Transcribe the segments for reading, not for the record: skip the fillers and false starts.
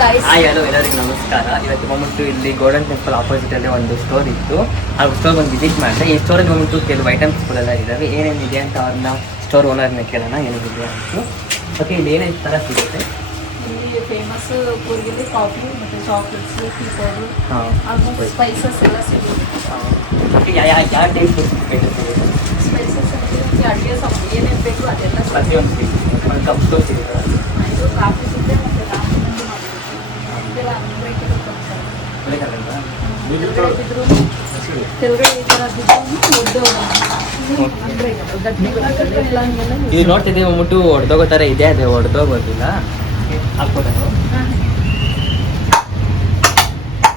Hi hello ಎಲ್ಲರಿಗೂ ನಮಸ್ಕಾರ. ಇವತ್ತು ಬಂದ್ಬಿಟ್ಟು ಇಲ್ಲಿ ಗೋಲ್ಡನ್ ಟೆಂಪಲ್ ಆಪೋಸಿಟ್ ಅಲ್ಲಿ ಒಂದು ಸ್ಟೋರ್ ಇತ್ತು. ಆ ಸ್ಟೋರ್ ಒಂದು ವಿಸಿಟ್ ಮಾಡಿದೆ. ಈ ಸ್ಟೋರಲ್ಲಿ ಬಂದ್ಬಿಟ್ಟು ಕೆಲವು ಐಟಮ್ಸ್ಗಳೆಲ್ಲ ಇದ್ದಾವೆ. ಏನೇನಿದೆ ಅಂತ ಅವ್ರನ್ನ ಸ್ಟೋರ್ ಓನರ್ನ ಕೇಳೋಣ ಏನೇನಿದೆ ಅಂತ. ಓಕೆ, ಇಲ್ಲಿ ಏನೇನು ಥರ ಸಿಗುತ್ತೆ? ಇಲ್ಲಿ ಫೇಮಸ್ ಕೂರ್ಗಿಲ್ಲಿ ಕಾಫಿ ಮತ್ತು chocolates, tea powder, almost spices ಎಲ್ಲ ಸಿಗುತ್ತೆ. ಓಕೆ, ಯಾವ ಟೈಪ್ ಸ್ಪೈಸಸ್ ಅಂದರೆ ಅಡುಗೆ ಸಾಮಾನು ಏನೇನು ಬೇಕು ಅದೆಲ್ಲ ಪ್ರತಿಯೊಂದು ಸಿಗುತ್ತೆ. ಒಂದು ಕಪ್ ಸ್ಟೋರ್ ಸಿಗುತ್ತೆ. ಇದು ಕಾಫಿ ಸಿಗುತ್ತೆ ಮತ್ತು ರಾಮನಂದು ಮಾಡಿರುತ್ತೆ. ಇದೆಲ್ಲ ಅಂಗಡಿ ಕೆಳಗಡೆ ಈ ಥರ ಬಿದ್ದು ಇದು ನೋಡ್ತಿದ್ದೀವಿ ಬಂದ್ಬಿಟ್ಟು ಹೊಡೆದೋಗೋ ಥರ ಇದೆ. ಅದೇ ಹೊಡೆದೋಗೋದಿಲ್ಲ. ಹಾಕ್ಬೋದಾ?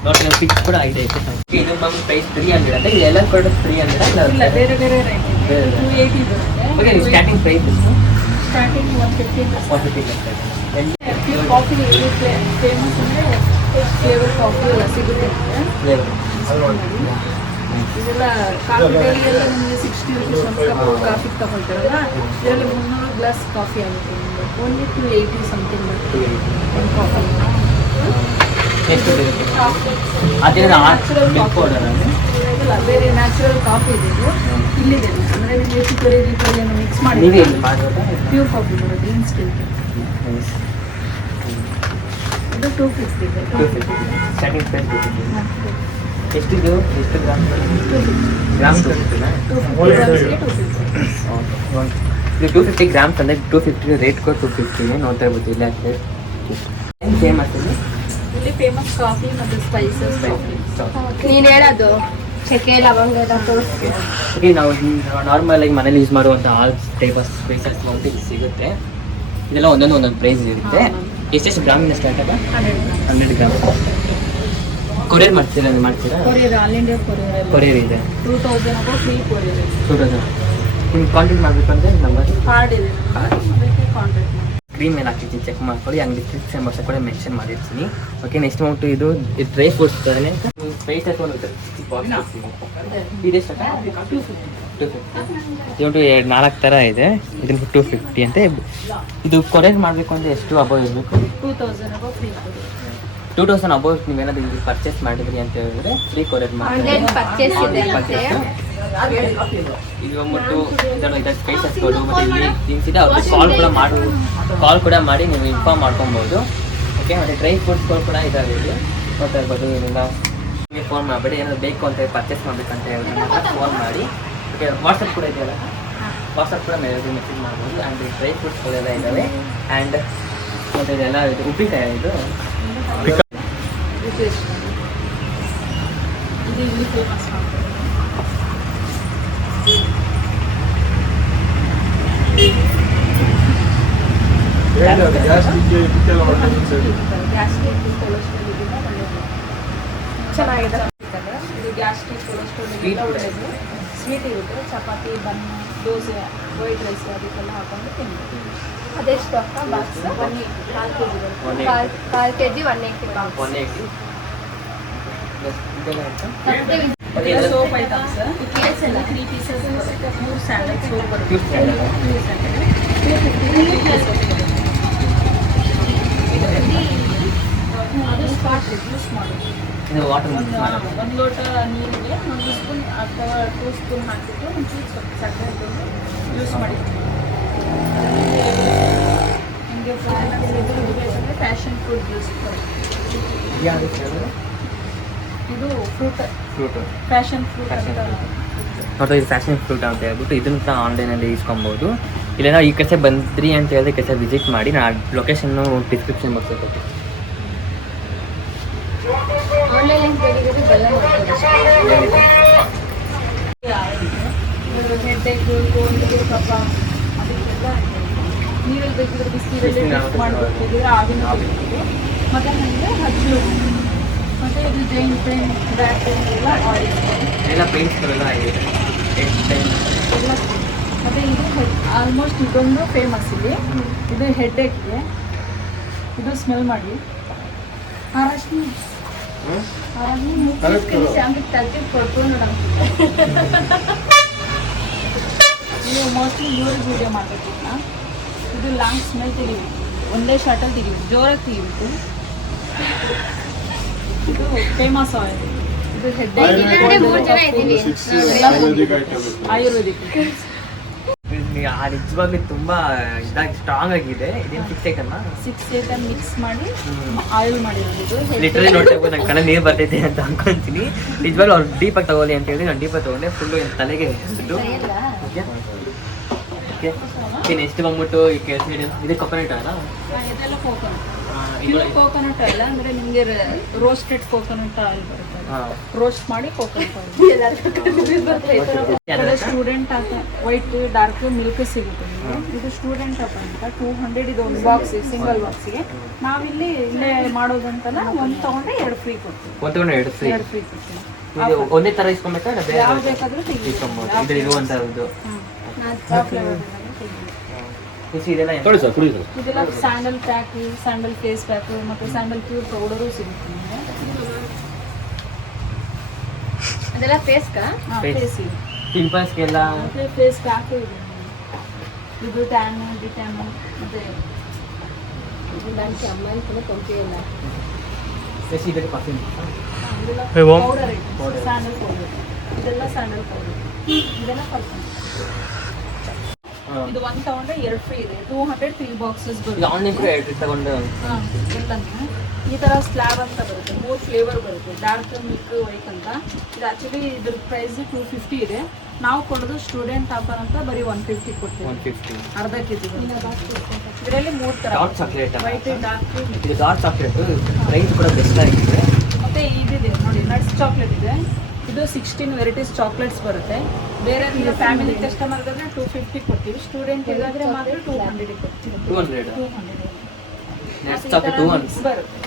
ನೋಡಿ, ನಮ್ಮ ಫಿಕ್ಸ್ ಕೂಡ ಇದೆ. ಇದು ಬಂದು ಪ್ರೈಸ್ 300 ಅಂತ. ಇದೆಲ್ಲ ಕೂಡ 300 ಇಲ್ಲ, ಬೇರೆ ಬೇರೆ ರೇಟ್ ಇದೆ. 280 ಬರುತ್ತೆ. Okay, starting price starting 150 pure coffee famous ಅಂದರೆ ಫ್ಲೇವರ್ ಕಾಫಿ ಎಲ್ಲ ಸಿಗುತ್ತೆ. ಇದೆಲ್ಲ ಕಾಫಿ ಡೈಲಿ ಎಲ್ಲ ನಿಮಗೆ 60 ರುಪೀಸ್ ಒಂದು ಕಪ್ ಕಾಫಿ ತಗೊಳ್ತಾರಲ್ಲ, ಇದರಲ್ಲಿ 300 ಗ್ಲಾಸ್ ಕಾಫಿ ಆಗುತ್ತೆ ನಿಮಗೆ. ಓನ್ಲಿ 280 ಸಮಥಿಂಗ್ ಬರುತ್ತೆ ಒಂದು ಕಾಫಿ. ಎಷ್ಟು ಅದೇ ಇಲ್ಲ, ಬೇರೆ ನ್ಯಾಚುರಲ್ ಕಾಫಿ ಇದೆ. ಇದು ಇಲ್ಲಿದೆ ಅಂದರೆ ನಿಮಗೆ ಚಿಕ್ಕರಿ ಏನು ಮಿಕ್ಸ್ ಮಾಡಿ ಪ್ಯೂರ್ ಕಾಫಿ ಬರುತ್ತೆ ಇನ್ಸ್ಟೆಂಟ್. ಇದು 250 ಇದೆ. ಸ್ಟಾರ್ಟಿಂಗ್ ಪ್ರೈಸ್ ಎಷ್ಟಿದು? ಎಷ್ಟು ಗ್ರಾಮ್? ಗ್ರಾಮ್ 250 ಗ್ರಾಮ್ಸ್ ಅಂದರೆ 250 ರೇಟ್ ಕೂಡ 250 ನೋಡ್ತಾ ಇರ್ಬೋದು. ಇಲ್ಲ ಏನು ಫೇಮಸ್ ಇಲ್ಲಿ? ಇಲ್ಲಿ ಫೇಮಸ್ ಕಾಫಿ ಮತ್ತು ಸ್ಪೈಸಸ್ ಕಾಫಿ. ನೀನು ಹೇಳೋದು ಚಕ್ಕೆ ಲವಂಗ ಎಲ್ಲ ತೋರಿಸ್ತೀವಿ. ಓಕೆ, ನಾವು ನಾರ್ಮಲ್ ಆಗಿ ಮನೇಲಿ ಯೂಸ್ ಮಾಡುವಂಥ ಆಲ್ ಟೈಪ್ ಆಫ್ ಸ್ಪೈಸಸ್ ಅಂತ ಇಲ್ಲಿ ಸಿಗುತ್ತೆ. ಇದೆಲ್ಲ ಒಂದೊಂದು ಪ್ರೈಸ್ ಇರುತ್ತೆ. ಎಷ್ಟೆಷ್ಟು ಗ್ರಾಮಿಂದ ಸ್ಟಾರ್ಟ್ ಆಗ? 100 ಗ್ರಾಮ್. ಕೊರಿಯರ್ ಮಾಡ್ತೀರಾ? ಕೊರಿಯರ್ ಆಲ್ ಇಂಡಿಯಾ ಕೊರಿಯರ್ ಇದೆ. 2000 ಅಬೌ ಫ್ರೀ ಕೊರಿಯರ್ ಇದೆ. 2000. ನಿಮ್ಗೆ ಕಾಂಟ್ಯಾಕ್ಟ್ ಮಾಡಬೇಕು ಅಂದರೆ ನಂಬರ್ ಕಾರ್ಡ್ ಇದೆ, ಅದಕ್ಕೆ ಕಾಂಟ್ಯಾಕ್ಟ್ ಮಾಡಿ. ಸ್ಕ್ರೀನ್ ಮೇಲೆ ಹಾಕಿರ್ತೀನಿ, ಚೆಕ್ ಮಾಡ್ಕೊಳ್ಳಿ. ಹಂಗೆ ಡಿಸ್ಕ್ರಿಪ್ಷನ್ ಬಾಕ್ಸ್ ಕೂಡ ಮೆನ್ಷನ್ ಮಾಡಿರ್ತೀನಿ. ಓಕೆ, ನೆಕ್ಸ್ಟ್ ಬಂತು ಇದು ಡ್ರೈ ಫ್ರೂಟ್ಸ್ ಥರನೇ ಪ್ರೈಸ್ ಒಂದು ಇದೆ. 250 4 ಥರ ಇದೆ. ಇದನ್ನು 250 ಅಂತೆ. ಇದು ಕೊರಿಯರ್ ಮಾಡಬೇಕು ಅಂದರೆ ಎಷ್ಟು ಅಬೌವ್ ಇರಬೇಕು? 2000 ಅಬೌ ಫ್ರೀ ಕೊರಿಯರ್. 2000 ಅಬೌವ್ ನೀವೇನಾದ್ರು ಇಲ್ಲಿ ಪರ್ಚೇಸ್ ಮಾಡಿದ್ರಿ ಅಂತ ಹೇಳಿದ್ರೆ ಫ್ರೀ ಕೊರಿಯರ್ ಮಾಡಿ. ಇದು ಬಂದ್ಬಿಟ್ಟು ಇದರ ಸ್ಪೈಸಸ್ಗಳು ಮತ್ತು ಇಲ್ಲಿ ಥಿಂಗ್ಸ್ ಇದೆ. ಅವ್ರಿಗೆ ಕಾಲ್ ಕೂಡ ಮಾಡಿ ನೀವು ಇನ್ಫಾರ್ಮ್ ಮಾಡ್ಕೊಬೋದು. ಓಕೆ, ಮತ್ತು ಡ್ರೈ ಫ್ರೂಟ್ಸ್ಗಳು ಕೂಡ ಇದ್ದಾವೆ ಇಲ್ಲಿ ನೋಡ್ತಾ ಇರ್ಬೋದು. ಇದರಿಂದ ನಿಮಗೆ ಫೋನ್ ಮಾಡಬೇಡಿ. ಏನಾದ್ರು ಬೇಕು ಅಂತ ಪರ್ಚೇಸ್ ಮಾಡಬೇಕಂತ ಹೇಳಿದ್ರೆ ಫೋನ್ ಮಾಡಿ. ಓಕೆ, ವಾಟ್ಸಪ್ ಕೂಡ ಇದೆಯಲ್ಲ, ವಾಟ್ಸಪ್ ಕೂಡ ಮೆಸೇಜ್ ಮಾಡ್ಬೋದು. ಆ್ಯಂಡ್ ಡ್ರೈ ಫ್ರೂಟ್ಸ್ಗಳೆಲ್ಲ ಇದ್ದಾವೆ. ಆ್ಯಂಡ್ ಮತ್ತು ಇದೆಲ್ಲ ಇದು ಉಪ್ಪಿನಕಾಯಿ ಇದು ಇಲ್ಲಿ ಫೇಮಸ್ ಚೆನ್ನಾಗಿದೆ. ಇದು ಗ್ಯಾಸ್ಟ್ರಿಕ್ ಕೊಲೆಸ್ಟ್ರಾಲ್ ಒಳ್ಳೆಯದು. ಸ್ವೀಟ್ ಇರುತ್ತೆ. ಚಪಾತಿ, ಬನ್, ದೋಸೆ, ವೈಟ್ ರೈಸ್ ಅದಕ್ಕೆಲ್ಲ ಹಾಕೊಂಡು ತಿನ್ಬೋದು. ಅದೆಷ್ಟು ಅಕ್ಕ ಬಾಕ್ಸ್? 4 kg ಬರುತ್ತೆ. 4 kg 180 ಗ್ರಾಮ್. 180. ಮತ್ತೆ ಸೋಪ್ ಐಟಮ್ಸ್ ಕೇಸ್ ಎಲ್ಲ 3 ಪೀಸಸ್ ಬರುತ್ತೆ. 3 ಸ್ಯಾಂಡಲ್ ಸೋಪ್ ಬರುತ್ತೆ. 2 ಸ್ಯಾಂಡಲ್ 250 ಅದು ಸ್ಪಾಟ್ ಯೂಸ್ ಮಾಡೋದು. ಇದು ವಾಟರ್ ಒಂದು ಲೋಟ ನೀರಿಗೆ 1 ಸ್ಪೂನ್ ಅಥವಾ 2 ಸ್ಪೂನ್ ಹಾಕಿಬಿಟ್ಟು ಒಂಚೂರು ಸ್ವಲ್ಪ ಸಕ್ಕರೆ ಹಾಕೊಂಡು ಯೂಸ್ ಮಾಡಿರ್ತೀವಿ. ನಿಮಗೆ ಬೇಕಂದರೆ ಪ್ಯಾಷನ್ ಫ್ರೂಟ್ ಜ್ಯೂಸ್ ಇದು ಫ್ರೂಟ್ ಪ್ಯಾಷನ್ ಫ್ರೂಟ್ ಅಂತ ನೋಡ್ತಾ ಇದು ಪ್ಯಾಷನ್ ಫ್ರೂಟ್ ಅಂತ ಹೇಳ್ಬಿಟ್ಟು ಇದನ್ನು ಕೂಡ ಆನ್ಲೈನಲ್ಲಿ ಇಸ್ಕೊಬೋದು. ಇಲ್ಲೇನೋ ಈ ಕಡೆ ಬಂದ್ರಿ ಅಂತ ಹೇಳಿದ್ರೆ ಈ ಕಡೆ ವಿಸಿಟ್ ಮಾಡಿ. ನಾನು ಲೊಕೇಶನ್ನು ಡಿಸ್ಕ್ರಿಪ್ಷನ್ ಬಾಕ್ಸ್ ಕೊಡ್ತೀನಿ. ಆನ್ಲೈನ್ ಲಿಂಕ್ ಬೇಕಿದ್ರೆ ಬೆಲ್ಲ ಹೆಡ್ಡೇಕ್, ಕೋಲ್ಡ್ಗೆ, ಕಫ ಅದಕ್ಕೆಲ್ಲ ನೀರಲ್ಲಿ ಬೇಕಿದ್ರೆ ಬಿಸಿನೀರಲ್ಲಿ ಮಾಡ್ಕೊತಿದ್ರೆ ಆಗಿನ ಮತ್ತು ನನಗೆ ಹಚ್ಚು ಮತ್ತು ಇದು ಜೈನ್ ಪೇನ್, ಬ್ಯಾಕ್ ಪೇನ್ ಎಲ್ಲ ಆಯಿಲ್ ಎಲ್ಲ ಪೇಂಟ್ಸ್ಗಳೆಲ್ಲ ಆಗಿದೆ. ಎಲ್ಲ. ಮತ್ತು ಇದು ಆಲ್ಮೋಸ್ಟ್ ಇದೊಂದು ಫೇಮಸ್ ಇಲ್ಲಿ. ಇದು ಹೆಡ್ಡೇಕ್ಗೆ. ಇದು ಸ್ಮೆಲ್ ಮಾಡಿ ಅರಶಿನ ನೀವು ಮೋಸ್ಟ್ಲಿ ಇವ್ರಿಗೆ ವೀಡಿಯೋ ಮಾಡಬೇಕಿಲ್ಲ. ಇದು ಲಾಂಗ್ ಸ್ಮೆಲ್ ತೆಗಿಬೇಕು. ಒಂದೇ ಶಾರ್ಟಲ್ಲಿ ತೆಗಿಬೇಕು, ಜೋರಾಗಿ ತೆಗಿಬೇಕು. ಇದು ಫೇಮಸ್ ಆಯಿಲ್, ಇದು ಹೆಡ್ ಆಯುರ್ವೇದಿಕ್. ನಿಜವಾಗ್ಲೂ ತುಂಬಾ ಇದಾಗಿ ಸ್ಟ್ರಾಂಗ್ ಆಗಿದೆ. ಇದೇನು 6 ಐಟಮ್ 6 ಐಟಮ್ ಮಿಕ್ಸ್ ಮಾಡಿ ಆಯಿಲ್ ಮಾಡಿರೋದು. ಲಿಟ್ರಲಿ ನೋಡ್ತಾ ನಂಗೆ ಕಣ್ಣ ನೀರು ಬರ್ತೈತೆ ಅಂತ ಅನ್ಕೊಂತೀನಿ. ನಿಜವಾಗ್ಲೂ ಅವ್ರು ಡೀಪಾಗಿ ತಗೊಳ್ಳಿ ಅಂತ ಹೇಳಿ ನಾನು ಡೀಪಾಗಿ ತಗೊಂಡೆ. ಫುಲ್ಲು ತಲೆಗೆ ಹಿಡಿದು ಓಕೆ ನೆಕ್ಸ್ಟ್ ಬಂದ್ಬಿಟ್ಟು ಈ ಕೆಲಸ ಇದು ಕೊಕೊನಟ್ ಅಲ್ಲ, ಇದೆಲ್ಲ ಕೋಕೋನಟ್. ಪ್ಯೂರ್ ಕೋಕೋನಟ್ ಆಯಿಲ್ ಅಂದರೆ ನಿಮಗೆ ರೋಸ್ಟೆಡ್ ಕೋಕೋನಟ್ ಆಯಿಲ್ ಬರುತ್ತೆ. ರೋಸ್ಟ್ ಮಾಡಿ ಕೋಕೋನಟ್ ಆಯಿಲ್. ಸ್ಟೂಡೆಂಟ್ ಆಪ ವೈಟ್ ಡಾರ್ಕ್ ಮಿಲ್ಕ್ ಸಿಗುತ್ತೆ. ಇದು ಸ್ಟೂಡೆಂಟ್ ಆಪ ಅಂತ 200 ಇದು ಒಂದು ಬಾಕ್ಸ್, ಸಿಂಗಲ್ ಬಾಕ್ಸಿಗೆ. ನಾವಿಲ್ಲಿ ಇಲ್ಲೇ ಮಾಡೋದಂತಲ್ಲ, ಒಂದು ತೊಗೊಂಡ್ರೆ 2 ಫ್ರೀ ಕೊಡ್ತೀವಿ. 2 ಫ್ರೀ ಕೊಡ್ತೀವಿ. ಒಂದೇ ಥರ ಇಸ್ಕೊಬೇಕಾ ಯಾವ ಬೇಕಾದರೂ ಇಸ್ಕೊಬೋದು. ಇದು ಇರುವಂಥದ್ದು ಇದೆಲ್ಲ sandal pack, sandal face pack ಮತ್ತು ಸ್ಯಾಂಡಲ್ ಪ್ಯೂರ್ ಪೌಡರು ಸಿಗುತ್ತೆ ನಿಮಗೆ. ಅದೆಲ್ಲ ಫೇಸ್ಗಾ? ಫೇಸ್ ಇದೆ, ಪಿಂಪಲ್ಸ್ಗೆಲ್ಲ ಮತ್ತು ಫೇಸ್ ಪ್ಯಾಕು ಇದೆ. ಇದು ಟ್ಯಾನು ಡಿಟ್ಯಾನು ಮತ್ತು దానికి అమ్మాయికి పంపించాలి. ಇದಕ್ಕೆ ಪರ್ಫ್ಯೂಮ್ ಇದೆಲ್ಲ ಪೌಡರ್ ಐಟಮ್, ಸ್ಯಾಂಡಲ್ ಪೌಡರ್. ಇದೆಲ್ಲ ಸ್ಯಾಂಡಲ್ ಪೌಡರ್, ಇದೆಲ್ಲ ಪರ್ಫ್ಯೂಮ್. ಇದು ಒಂದು ತಗೊಂಡ್ರೆ 2 ಫ್ರೀ ಇದೆ. 200 3 ಬಾಕ್ಸಸ್ ಬರುತ್ತೆ. ಆನ್ಲೈನ್ ಕೂಡ 2 ತಗೊಂಡು ಎಲ್ಲನೂ ಈ ಥರ ಸ್ಲ್ಯಾಬ್ ಅಂತ ಬರುತ್ತೆ. 3 ಫ್ಲೇವರ್ ಬರುತ್ತೆ, ಡಾರ್ಕ್ ಮಿಲ್ಕ್ ವೈಟ್ ಅಂತ. ಇದು ಆ್ಯಕ್ಚುಲಿ ಇದ್ರ ಪ್ರೈಸ್ 250 ಇದೆ. ನಾವು ಕೊಡೋದು ಸ್ಟೂಡೆಂಟ್ ಆಫರ್ ಅಂತ ಬರೀ 150 ಕೊಡ್ತೀವಿ. 150 ಅರ್ಧ ಕೆಜಿ. ಇದರಲ್ಲಿ 3 ಥರ ಡಾರ್ಕ್ ಚಾಕ್ಲೇಟ್, ವೈಟ್ ಡಾರ್ಕ್. ಇದು ಡಾರ್ಕ್ ಚಾಕ್ಲೇಟ್ ಪ್ರೈಸ್ ಕೂಡ ಬೆಸ್ಟ್ ಆಗಿದೆ. ಮತ್ತು ಇದಿದೆ ನೋಡಿ, ನಟ್ಸ್ ಚಾಕ್ಲೇಟ್ ಇದೆ. ಇದು 16 ವೆರೈಟೀಸ್ ಚಾಕ್ಲೇಟ್ಸ್ ಬರುತ್ತೆ. ಬೇರೆ ನೀವು ಫ್ಯಾಮಿಲಿ ಕಸ್ಟಮರ್ಗಾದ್ರೆ 250 ಕೊಡ್ತೀವಿ. ಸ್ಟೂಡೆಂಟಿಗಾದರೆ ಮಾತ್ರ 200 ಕೊಡ್ತೀವಿ. 200 ನೆಕ್ಸ್ಟ್ ಚಾಕ್ಲೇಟ್ 200 ಬರುತ್ತೆ.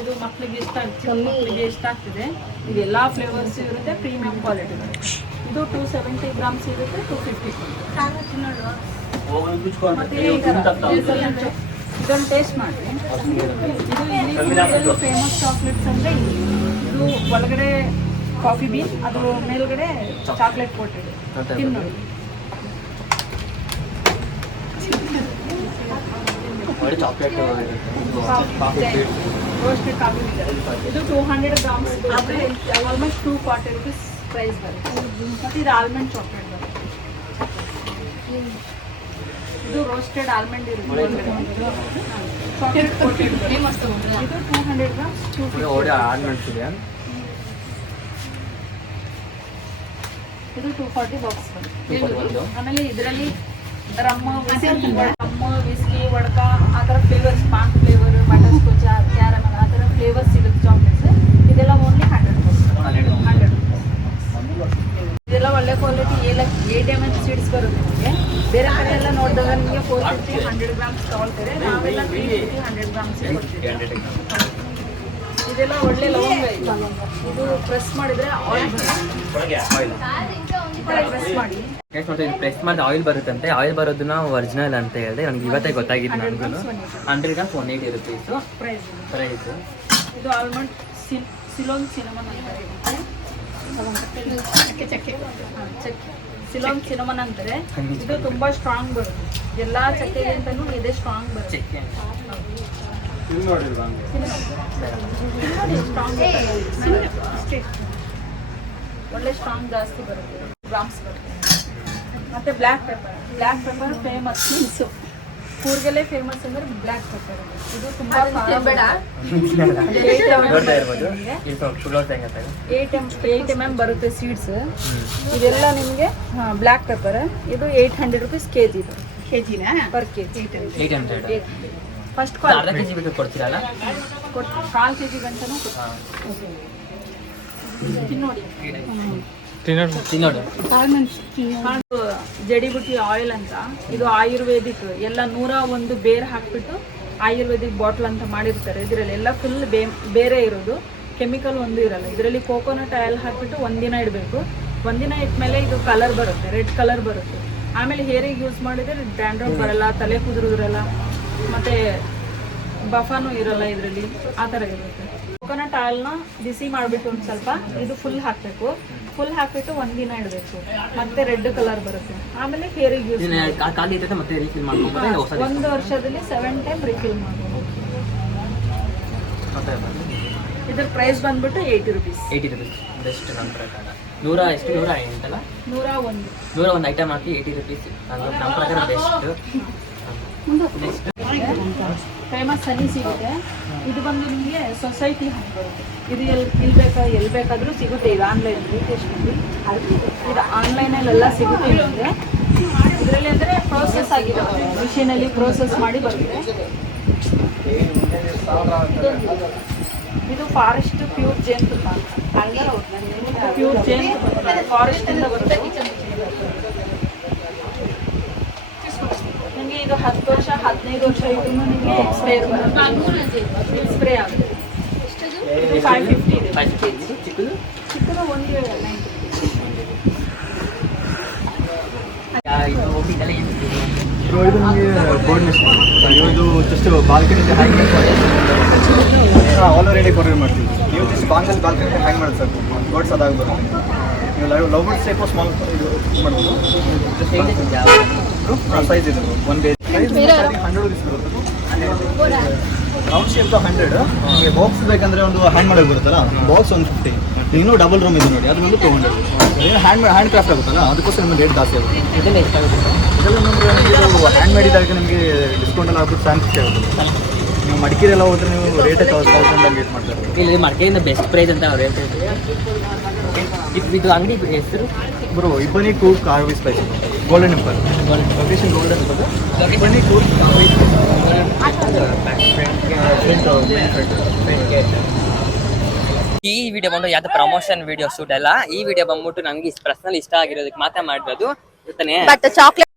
ಇದು ಮಕ್ಕಳಿಗೆ ಇಷ್ಟ ಆಗ್ತದೆ, ಮಕ್ಕಳಿಗೆ ಇಷ್ಟ ಆಗ್ತಿದೆ. ಇದು ಎಲ್ಲ ಫ್ಲೇವರ್ಸ್ ಇರುತ್ತೆ, ಪ್ರೀಮಿಯಂ ಕ್ವಾಲಿಟಿ ಬರುತ್ತೆ. ಇದು 270 ಗ್ರಾಮ್ಸ್ ಇರುತ್ತೆ, 250 ಮತ್ತು ಇದನ್ನು ಟೇಸ್ಟ್ ಮಾಡಿ. ಇದು ಇಲ್ಲಿ ಫೇಮಸ್ ಚಾಕ್ಲೇಟ್ಸ್ ಅಂದರೆ ಇದು ಒಳಗಡೆ ಕಾಫಿ ಬೀನ್, ಅದು ಮೇಲ್ಗಡೆ ಚಾಕ್ಲೇಟ್ ಕೊಟ್ಟಿದೆ. ತಿನ್ನು ನೋಡಿ. Chocolate roasted coffee bean. ಇದು 200 ಗ್ರಾಮ್ಸ್ ಆಲ್ಮೋಸ್ಟ್ 240 rupees ಪ್ರೈಸ್ ಬರುತ್ತೆ. ಮತ್ತು ಇದು ಆಲ್ಮಂಡ್ ಚಾಕ್ಲೇಟ್ ಬರುತ್ತೆ. ಇದು ರೋಸ್ಟೆಡ್ ಆಲ್ಮಂಡ್ ಇರುತ್ತೆ. ಚಾಕ್ಲೇಟ್ ಕೊಟ್ಟಿದೆ. ಇದು 200 ಗ್ರಾಮ್ಸ್ 250. ಆಲ್ಮಂಡ್ಸ್ ಇದೆ. ಇದು 240 ಬಾಕ್ಸ್ ಬರುತ್ತೆ. ಆಮೇಲೆ ಇದರಲ್ಲಿ ರಮ್ಮ, ವಿಸ್ಕಿ, ವಡ್ಕ ಆ ಥರ flavours, PAN flavour, butter scotch, caramel ಆ ಥರ ಫ್ಲೇವರ್ಸ್ ಸಿಗುತ್ತೆ ಚಾಕ್ಲೇಟ್ಸ್. ಇದೆಲ್ಲ ಓನ್ಲಿ 100. ಇದೆಲ್ಲ ಒಳ್ಳೆ ಕ್ವಾಲಿಟಿ. 8 ml ಸೀಡ್ಸ್ ಬರುತ್ತೆ ನಿಮಗೆ. ಬೇರೆ ಕಡೆ ಎಲ್ಲ ನೋಡಿದಾಗ ನಿಮಗೆ 450 100 ಗ್ರಾಮ್ಸ್ ತಗೊಳ್ತಾರೆ. ನಾವೆಲ್ಲ 350 100 ಗ್ರಾಮ್ಸ್ ಕೊಡ್ತೀವಿ. ಇದೆಲ್ಲ ಒಳ್ಳೆ ಲವಂಗ ಇದೆ. ಇದು ಪ್ರೆಸ್ ಮಾಡಿದ್ರೆ ಆಯಿಲ್ ಪ್ರೆಸ್ ಮಾಡಿ ಪ್ರೆಸ್ ಮಾಡಿ ಆಯಿಲ್ ಬರುತ್ತಂತೆ. ಆಯಿಲ್ ಬರೋದನ್ನ ಒರಿಜಿನಲ್ ಅಂತ ಹೇಳಿದೆ. ನನಗೆ ಇವತ್ತೇ ಗೊತ್ತಾಗಿದ್ದು. ನನಗೂ 100 ಗ್ರಾಮ್ಸ್ 180 rupees ಪ್ರೈಸ್. ಇದು ಆಲ್ಮಂಡ್ ಸಿಲೋನ್ ಸಿನಮನ್ ಅಂತಾರೆ. ಸಿಲೋನ್ ಸಿನಮನ್ ಅಂತಾರೆ. ಇದು ತುಂಬಾ ಸ್ಟ್ರಾಂಗ್ ಬರುತ್ತೆ. ಎಲ್ಲಾ ಚಕ್ಕೆಗೆ ಅಂತಾನು ಇದೇ ಸ್ಟ್ರಾಂಗ್ ಬರುತ್ತೆ. ಒಳ್ಳೆ ಸ್ಟ್ರಾಂಗ್ ಜಾಸ್ತಿ ಬರುತ್ತೆ, ಗ್ರಾಮ್ಸ್ ಬರುತ್ತೆ. ಮತ್ತೆ ಬ್ಲ್ಯಾಕ್ ಪೆಪ್ಪರ್ ಫೇಮಸ್. ಕೂರ್ಗೆಲ್ಲೇ ಫೇಮಸ್ ಅಂದ್ರೆ ಬ್ಲ್ಯಾಕ್ ಪೆಪ್ಪರ್. ಇದು ತುಂಬಾ 8 mm ಬರುತ್ತೆ ಸೀಡ್ಸ್. ಇದೆಲ್ಲ ನಿಮಗೆ ಬ್ಲ್ಯಾಕ್ ಪೆಪ್ಪರ್. ಇದು 800 rupees KG per KG. First ಅರ್ಧ ಕೆಜಿ ಬೇಕು ಕೊಡ್ತೀರಲ್ಲ? ಕೊಡ್ತೀವಿ. 1/4 ಕೆಜಿ ಗಂಟನೂ ತಿನ್ನೋಡಿ. ಜಡಿಬುಟಿ ಆಯಿಲ್ ಅಂತ. ಇದು ಆಯುರ್ವೇದಿಕ್. ಎಲ್ಲ 101 ಬೇರೆ ಹಾಕ್ಬಿಟ್ಟು ಆಯುರ್ವೇದಿಕ್ ಬಾಟ್ಲ್ ಅಂತ ಮಾಡಿರ್ತಾರೆ. ಇದರಲ್ಲಿ ಎಲ್ಲ ಫುಲ್ ಬೇರೆ ಇರೋದು, ಕೆಮಿಕಲ್ ಒಂದು ಇರಲ್ಲ. ಇದರಲ್ಲಿ ಕೋಕೋನಟ್ ಆಯಿಲ್ ಹಾಕ್ಬಿಟ್ಟು ಒಂದಿನ ಇಡಬೇಕು. ಒಂದಿನ ಇಟ್ಮೇಲೆ ಇದು ಕಲರ್ ಬರುತ್ತೆ, ರೆಡ್ ಕಲರ್ ಬರುತ್ತೆ. ಆಮೇಲೆ ಹೇರಿಗೆ ಯೂಸ್ ಮಾಡಿದರೆ ಡ್ಯಾಂಡ್ರಫ್ ಬರಲ್ಲ, ತಲೆ ಕುದುರಿರಲ್ಲ, ಮತ್ತು ಬಫಾನು ಇರಲ್ಲ ಇದರಲ್ಲಿ. ಆ ಥರ ಇರುತ್ತೆ. ಕೋಕೋನಟ್ ಆಯಿಲ್ನ ಬಿಸಿ ಮಾಡಿಬಿಟ್ಟು ಒಂದು ಸ್ವಲ್ಪ ಇದು ಫುಲ್ ಹಾಕಬೇಕು. ಫುಲ್ ಹಾಕಿಬಿಟ್ಟು ಒಂದಿನ ಇಡಬೇಕು. ಮತ್ತೆ ರೆಡ್ ಕಲರ್ ಬರುತ್ತೆ. ಆಮೇಲೆ ಹೇರಿಗೆ ಯೂಸ್ ಮತ್ತೆ ರೀಫಿಲ್ ಮಾಡ್ಕೊಂಡು 1 ವರ್ಷದಲ್ಲಿ 7 ಟೈಮ್ ರೀಫಿಲ್ ಮಾಡ್ಬೋದು. ಮತ್ತೆ ಬಂದು ಇದ್ರ ಪ್ರೈಸ್ ಬಂದ್ಬಿಟ್ಟು 80 ರುಪೀಸ್. 80 ರುಪೀಸ್ ಬೆಸ್ಟ್ ನಮ್ಮ ಪ್ರಕಾರ. 100 ಎಂಟಲ್ಲ 101 ಐಟಮ್ ಹಾಕಿ 80 ರುಪೀಸ್ ಅದು ನಮ್ಮ ಪ್ರಕಾರ ಬೆಸ್ಟ್. ಫೇಮಸ್ ಹನಿ ಸಿಗುತ್ತೆ. ಇದು ಬಂದು ನಿಮಗೆ ಸೊಸೈಟಿ ಹನಿ ಬರುತ್ತೆ. ಇದು ಎಲ್ಲಿ ಬೇಕಾದರೂ ಸಿಗುತ್ತೆ. ಇದು ಆನ್ಲೈನ್ ಟೇಸ್ಟ್ನಲ್ಲಿ, ಇದು ಆನ್ಲೈನಲ್ಲೆಲ್ಲ ಸಿಗುತ್ತೆ ನಿಮಗೆ. ಇದರಲ್ಲಿ ಅಂದರೆ ಪ್ರೋಸೆಸ್ ಆಗಿರುತ್ತೆ, ಮಿಷಿನಲ್ಲಿ ಪ್ರೋಸೆಸ್ ಮಾಡಿ ಬರುತ್ತೆ. ಇದು ಫಾರೆಸ್ಟ್ ಪ್ಯೂರ್ ಜೇನುತುಪ್ಪ, ಪ್ಯೂರ್ ಜೇನುತುಪ್ಪ ಫಾರೆಸ್ಟಿಂದ ಬರುತ್ತೆ. ನಿಮಗೆ ಇದು 10 ವರ್ಷ 15 ವರ್ಷ ಇದ್ರೂ ನಿಮಗೆ ಎಕ್ಸ್ಪೈರ್ ಸ್ಪ್ರೇ ಆಗುತ್ತೆ. ಇದು 550 ಇದೆ. 550 ಚಿಕ್ಕದು ಚಿಕ್ಕದು ಒಂದು 90. ಇದು ಹೋಗಿದ್ದಲ್ಲ ಇದು ನಿಮಗೆ ಬೋರ್ಡ್ ಮಿಸ್ ಇದು ಜಸ್ಟ್ ಬಾಲ್ಕನಿಂದ ಹ್ಯಾಂಗ್ ಮಾಡ್ತಾರೆ. ಆಲ್ ರೆಡಿ ಕೊರಿಯರ್ ಮಾಡ್ತೀವಿ. ನೀವು ಜಸ್ಟ್ ಬಾಲ್ಕನಿಂದ ಹ್ಯಾಂಗ್ ಮಾಡಿ ಸರ್, ಬೋರ್ಡ್ಸ್ ಅದಾಗ ಬರುತ್ತೆ. ನೀವು ಲವ್ ಬರ್ಡ್ ಸೇಫ್ ಸ್ಮಾಲ್ ಇದು ಮಾಡ್ಬೋದು. ಸೈಜ್ ಇದೆ ಒನ್ ಡೇ 100 ರುಪೀಸ್ ಬರುತ್ತೆ. Round shape 100. ನಿಮಗೆ ಬಾಕ್ಸ್ ಬೇಕಂದ್ರೆ ಒಂದು ಹ್ಯಾಂಡ್ ಮಾಡೋಕೆ ಬರುತ್ತಲ್ಲ, ಬಾಕ್ಸ್ 150. ಇನ್ನೂ ಡಬಲ್ ರೂಮ್ ಇದೆ ನೋಡಿ, ಅದು ಬಂದು 200. ಏನು ಹ್ಯಾಂಡ್ ಕ್ರಾಫ್ಟ್ ಆಗುತ್ತಲ್ಲ, ಅದಕ್ಕೋಸ್ಕರ ನಿಮಗೆ ರೇಟ್ ಜಾಸ್ತಿ ಆಗುತ್ತೆ. ಇದೆಲ್ಲ ಎಷ್ಟಾಗುತ್ತೆ? ಇದೆಲ್ಲ ನಮಗೆ ಹ್ಯಾಂಡ್ ಮೇಡಿದಾಗ ನಿಮಗೆ ಡಿಸ್ಕೌಂಟೆಲ್ಲ ಆಗ್ಬಿಟ್ಟು 750 ಆಗುತ್ತೆ. ನೀವು ಮಡಿಕೇರಿ ಎಲ್ಲ ಹೋದ್ರೆ ನೀವು ರೇಟೇ 1000 ರೇಟ್ ಮಾಡ್ತಾರೆ. ಇಲ್ಲಿ ಮಡಿಕೇರಿಯಿಂದ ಬೆಸ್ಟ್ ಪ್ರೈಸ್ ಅಂತ ಅವ್ರು ಹೇಳ್ತಿದ್ರು. ಇದು ಅಂಗಡಿ ಹೆಸರು ಬ್ರೋ ಇಬ್ಬನಿ ಕೂಕ್ ಕಾರ್ವಿ spice, golden temple location. Golden temple Ibbani ಕೂಕ್ ಕಾರ್ವಿ ಈ ವಿಡಿಯೋ ಬಂದು ಯಾವ್ದು ಪ್ರಮೋಷನ್ ವಿಡಿಯೋ ಶೂಟ್ ಅಲ್ಲ. ಈ ವಿಡಿಯೋ ಬಂದ್ಬಿಟ್ಟು ನನಗೆ ಪರ್ಸನಲ್ ಇಷ್ಟ ಆಗಿರೋದಕ್ಕೆ ಮಾತ್ರ ಮಾಡಿರೋದು. But chocolate